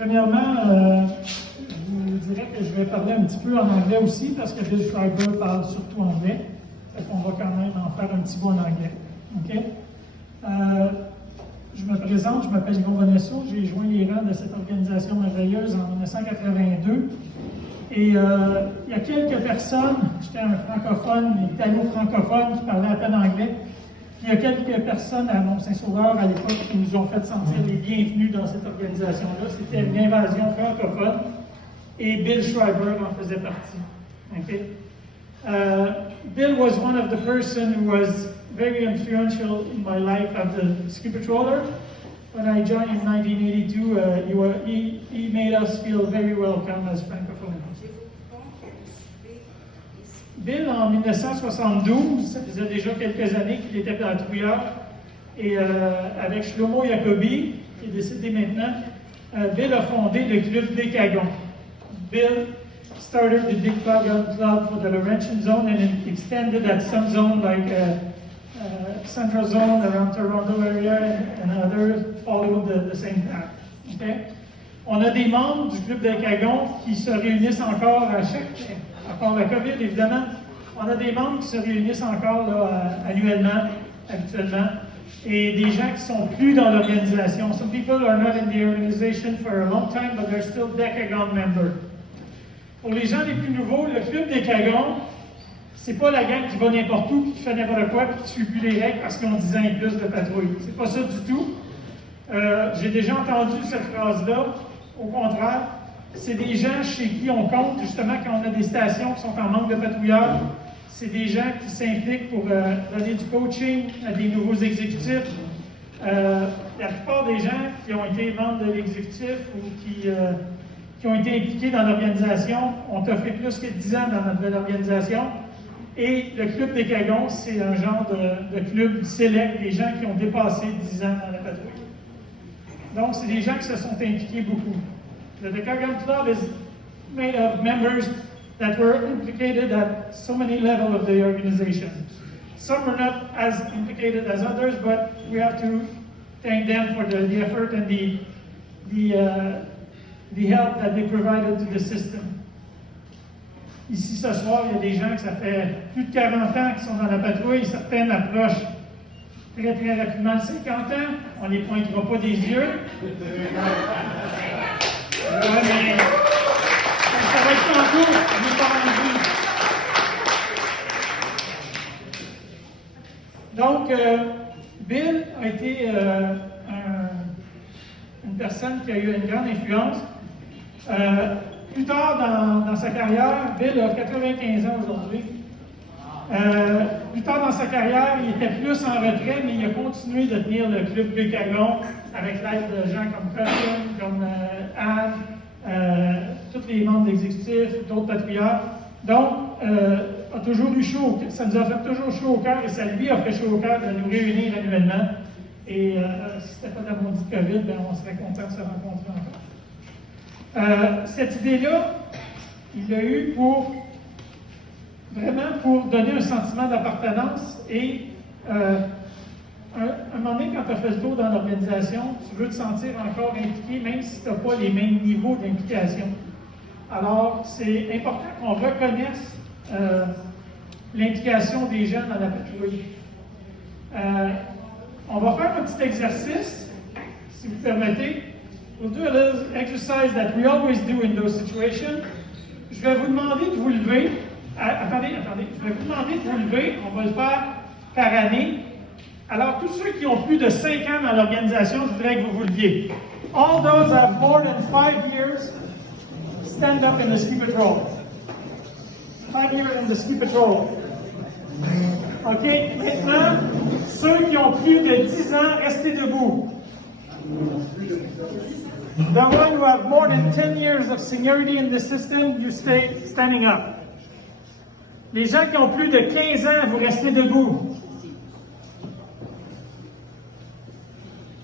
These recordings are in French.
Premièrement, je vous dirais que je vais parler un petit peu en anglais aussi, parce que Bill Schreiber parle surtout anglais. Fait qu'on va quand même en faire un petit bout en anglais. OK? Je me présente, je m'appelle Yvon Bonesso, j'ai joint les rangs de cette organisation merveilleuse en 1982. Et il y a quelques personnes, j'étais un francophone, italo-francophone qui parlait à peine anglais. Puis il y a quelques personnes à Mont-Saint-Sauveur à l'époque qui nous ont fait sentir les bienvenus dans cette organisation-là. C'était une invasion francophone et Bill Schreiber en faisait partie. Okay? Bill was one of the person who was very influential in my life as a ski patroller. When I joined in 1982, he made us feel very welcome as francophones. Bill, en 1972, ça faisait déjà quelques années qu'il était patrouilleur, et avec Shlomo Jacobi, qui est décédé maintenant, Bill a fondé le club Décagon. Bill started the Décagon Club for the Laurentian zone and it extended at some zone like Central Zone around Toronto area and others followed the same path. Okay? On a des membres du club Décagon qui se réunissent encore à part la COVID, évidemment, on a des membres qui se réunissent encore là, annuellement, habituellement, et des gens qui sont plus dans l'organisation. Some people are not in the organization for a long time, but they're still Décagon members. Pour les gens les plus nouveaux, le club Décagon, c'est pas la gang qui va n'importe où, qui fait n'importe quoi, puis qui suit plus les règles parce qu'ils ont 10 ans et plus de patrouille. C'est pas ça du tout. J'ai déjà entendu cette phrase-là. Au contraire, c'est des gens chez qui on compte, justement, quand on a des stations qui sont en manque de patrouilleurs, c'est des gens qui s'impliquent pour donner du coaching à des nouveaux exécutifs. La plupart des gens qui ont été membres de l'exécutif ou qui ont été impliqués dans l'organisation ont fait plus que 10 ans dans notre belle organisation. Et le club Décagon, c'est un genre de club select, des gens qui ont dépassé 10 ans dans la patrouille. Donc, c'est des gens qui se sont impliqués beaucoup. The Décagon Club is made of members that were implicated at so many levels of the organization. Some are not as implicated as others, but we have to thank them for the effort and the help that they provided to the system. Ici, ce soir, il y a des gens que ça fait plus de 40 ans qui sont dans la patrouille, certaines approchent très, très rapidement le 50 ans, on ne les pointera pas des yeux. Ouais, mais ça va être tantôt, on n'est pas rendu. Donc, Bill a été une personne qui a eu une grande influence. Plus tard dans sa carrière, Bill a 95 ans aujourd'hui. Plus tard dans sa carrière, il était plus en retrait, mais il a continué de tenir le club Décagon avec l'aide de gens comme Colin, comme Anne, tous les membres d'exécutif, d'autres patrouilleurs. Donc, a toujours eu chaud, ça nous a fait toujours chaud au cœur et ça lui a fait chaud au cœur de nous réunir annuellement. Et si ce n'était pas de la maudite COVID, ben, on serait content de se rencontrer encore. Cette idée-là, il l'a eu vraiment pour donner un sentiment d'appartenance et un moment donné, quand tu as fait le tour dans l'organisation, tu veux te sentir encore impliqué, même si tu n'as pas les mêmes niveaux d'implication. Alors, c'est important qu'on reconnaisse l'implication des gens dans la patrouille. On va faire un petit exercice, si vous permettez. We'll do a little exercise that we always do in those situations. Je vais vous demander de vous lever. Attendez. Je vais vous demander de vous lever. On va le faire par année. Alors, tous ceux qui ont plus de 5 ans dans l'organisation, je voudrais que vous vous leviez. All those have more than 5 years, stand up in the ski patrol. 5 years in the ski patrol. OK, maintenant, ceux qui ont plus de 10 ans, restez debout. The one who have more than 10 years of seniority in the system, you stay standing up. Les gens qui ont plus de 15 ans, vous restez debout.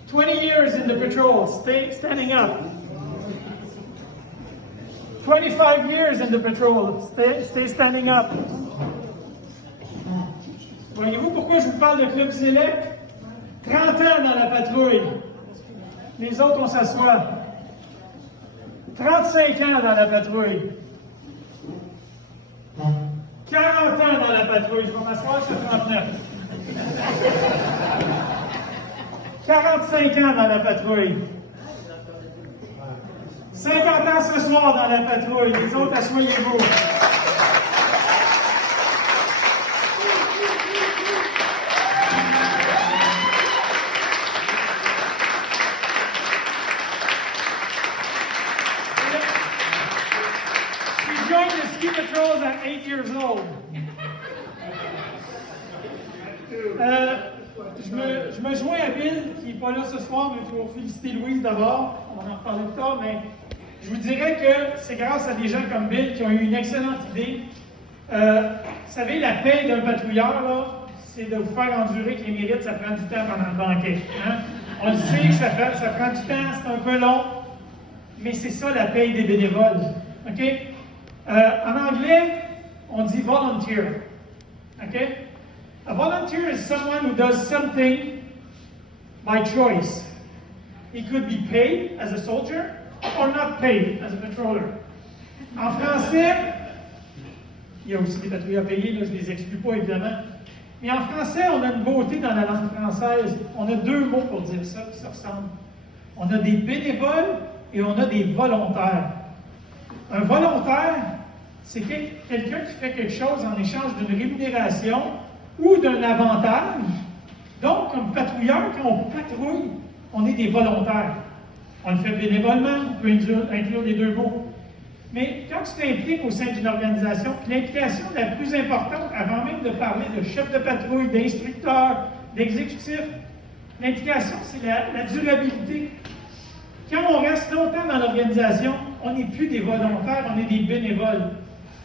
20 years in the patrol, stay standing up. 25 years in the patrol, stay standing up. Voyez-vous pourquoi je vous parle de Club Select? 30 ans dans la patrouille. Les autres, on s'assoit. 35 ans dans la patrouille. 40 ans dans la patrouille. Je vais m'asseoir sur 39. 45 ans dans la patrouille. 50 ans ce soir dans la patrouille. Les autres, asseyez-vous. We joined the ski patrols at 8 years old. Je me joins à Bill, qui n'est pas là ce soir, mais il faut féliciter Louise d'abord. On va en reparler plus tard, mais je vous dirais que c'est grâce à des gens comme Bill qui ont eu une excellente idée. Vous savez, la paix d'un patrouilleur, là, c'est de vous faire endurer que les mérites, ça prend du temps pendant le banquet. Hein? On le sait que ça prend du temps, c'est un peu long, mais c'est ça la paye des bénévoles. OK? En anglais, on dit volunteer. OK? A volunteer is someone who does something by choice. He could be paid as a soldier or not paid as a patroller. En français, il y a aussi des patrouilleurs payés, là, je ne les exclue pas évidemment. Mais en français, on a une beauté dans la langue française. On a deux mots pour dire ça, qui se ressemblent. On a des bénévoles et on a des volontaires. Un volontaire, c'est quelqu'un qui fait quelque chose en échange d'une rémunération ou d'un avantage. Donc, comme patrouilleur, quand on patrouille, on est des volontaires. On le fait bénévolement, on peut inclure les deux mots. Mais quand tu t'impliques au sein d'une organisation, l'implication la plus importante, avant même de parler de chef de patrouille, d'instructeur, d'exécutif, l'implication, c'est la durabilité. Quand on reste longtemps dans l'organisation, on n'est plus des volontaires, on est des bénévoles.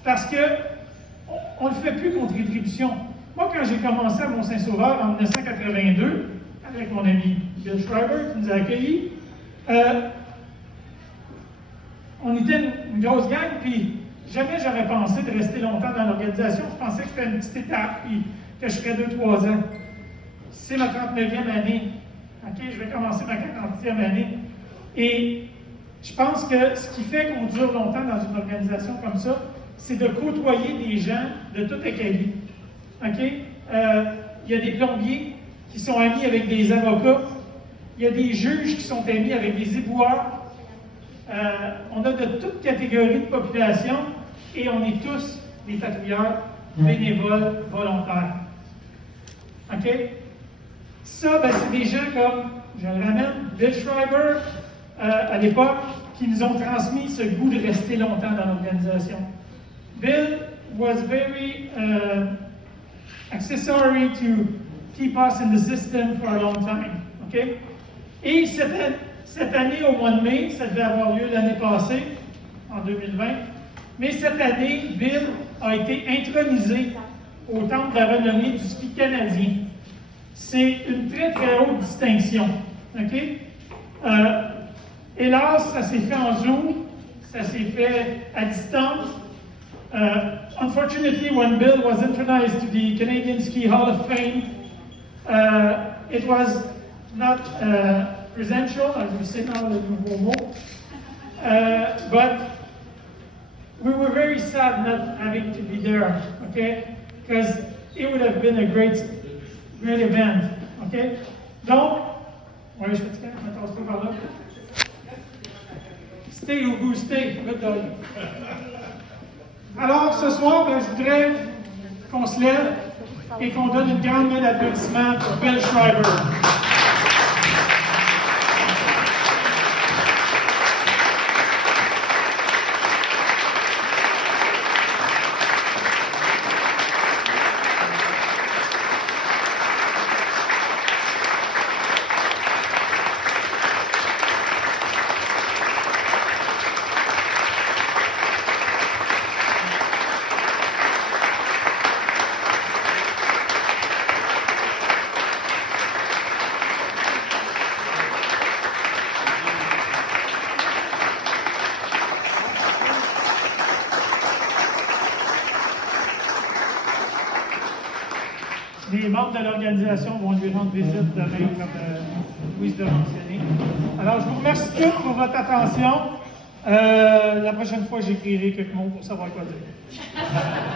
Parce qu'on ne fait plus contre rétribution. Moi, quand j'ai commencé à Mont-Saint-Sauveur en 1982, avec mon ami Bill Schreiber qui nous a accueillis, on était une grosse gang, puis jamais j'aurais pensé de rester longtemps dans l'organisation. Je pensais que c'était une petite étape, puis que je ferais 2-3 ans. C'est ma 39e année. OK, je vais commencer ma 40e année. Et je pense que ce qui fait qu'on dure longtemps dans une organisation comme ça, c'est de côtoyer des gens de tout acabit. OK? Il y a des plombiers qui sont amis avec des avocats. Il y a des juges qui sont amis avec des éboueurs. On a de toutes catégories de population et on est tous des patrouilleurs bénévoles volontaires. OK? Ça, ben, c'est des gens comme, je le ramène, Bill Schreiber, à l'époque, qui nous ont transmis ce goût de rester longtemps dans l'organisation. Bill was very accessory to keep us in the system for a long time. Okay? Et cette année, au mois de mai, ça devait avoir lieu l'année passée, en 2020, mais cette année, Bill a été intronisé au Temple de la renommée du ski canadien. C'est une très, très haute distinction. Okay? Hélas, ça s'est fait en Zoom, ça s'est fait à distance. Unfortunately, when Bill was intronised to the Canadian Ski Hall of Fame, it was not presential, as we say now, le nouveau mot. But we were very sad not having to be there, okay? Because it would have been a great event, okay? Donc, ouais, je me tasse pas par là. Stay ou booster, good dog. Alors, ce soir, ben, je voudrais qu'on se lève et qu'on donne une grande main d'applaudissement pour Bill Schreiber. Les membres de l'organisation vont lui rendre visite demain, comme Louise l'a mentionné. Alors, je vous remercie tous pour votre attention. La prochaine fois, j'écrirai quelques mots pour savoir quoi dire.